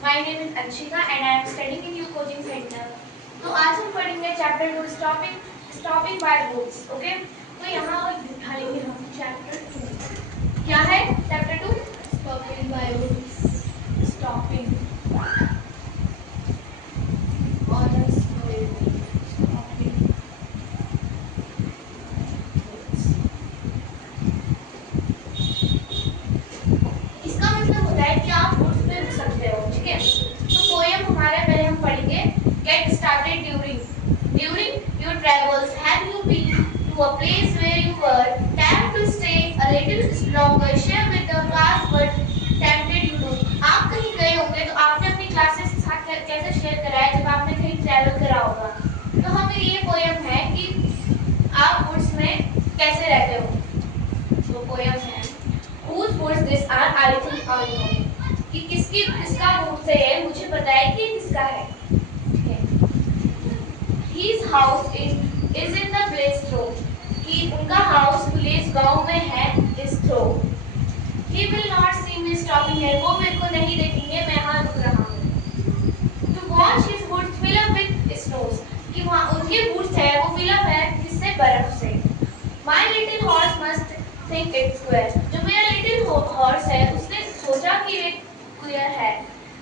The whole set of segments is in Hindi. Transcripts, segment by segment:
My name is Anshika and I am studying in U Coaching Center. तो आज हम पढ़ेंगे chapter 2 stopping by routes. Okay, तो यहाँ उठा लेंगे हम चैप्टर 2. क्या है chapter 2? Stopping by routes. Stopping और travels, have you been to a place where you were tempted to stay a little longer, share with the class what tempted you to? आप कहीं गए होंगे तो आपने अपनी क्लासेस के साथ कैसे शेयर करा है जब आपने कहीं ट्रैवल करा होगा. तो हमें ये पोयम है कि आप वुड्स में कैसे रहते हो. तो पोयम है whose woods this are I think I know. कि किसका वुड से है मुझे पता है कि किसका है. His house is in the village through. कि उनका house village गांव में है is through. He will not see me stopping here. वो मेरे को नहीं देखेंगे मैं यहाँ रुक रहा हूँ. To watch his woods fill up with snows. कि वहाँ उनके woods है वो fill up है किससे बर्फ से. My little horse must think it's square. जो मेरा little horse है उसने सोचा कि ये square है.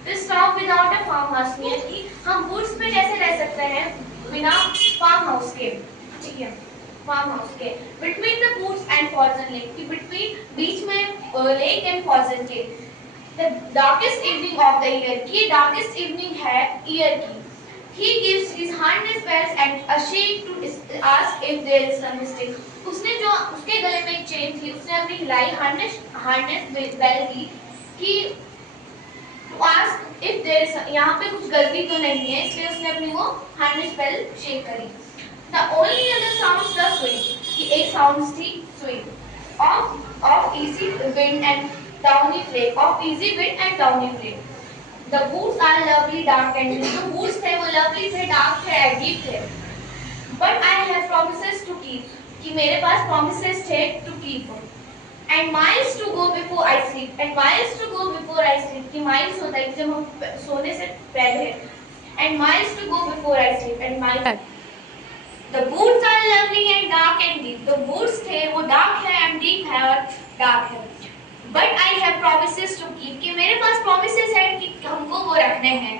To stop without a farmhouse near. कि हम woods में कैसे रह सकते हैं बिना फार्म हाउस के. ठीक है, फार्म हाउस के. Between the woods and frozen lake. कि बिटवीन बीच में लेक एंड फॉर्जन के. The darkest evening of the year. की डार्केस्ट इवनिंग है ईयर की. He gives his harness bells and a shake to ask if there is some mistake. उसने जो उसके गले में एक चेन थी उसने अपनी हिलाई harness बेल की to ask if there is यहाँ पे कुछ गलती तो नहीं है इसलिए उसने अपनी वो harness bell shake करी. The only other sounds the swing. कि एक sounds थी swing of easy wind and downy flake. Of easy wind and downy flake. The woods are lovely dark and deep. जो woods थे वो lovely थे, dark थे, deep थे. But I have promises to keep. कि मेरे पास promises थे to keep. And miles to go before I sleep. And miles to go before I sleep. कि miles होता है जब हम सोने से पहले. And miles to go before I sleep. And miles. The woods are lovely and dark and deep. The woods थे वो dark है and deep है और dark है. But I have promises to keep. कि मेरे पास promises हैं कि हमको वो रखने हैं.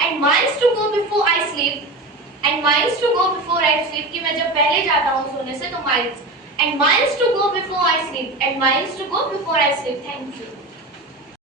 And miles to go before I sleep. And miles to go before I sleep. कि मैं जब पहले जाता हूँ सोने से तो miles. And miles to go before I sleep. And miles to go before I sleep. Thank you.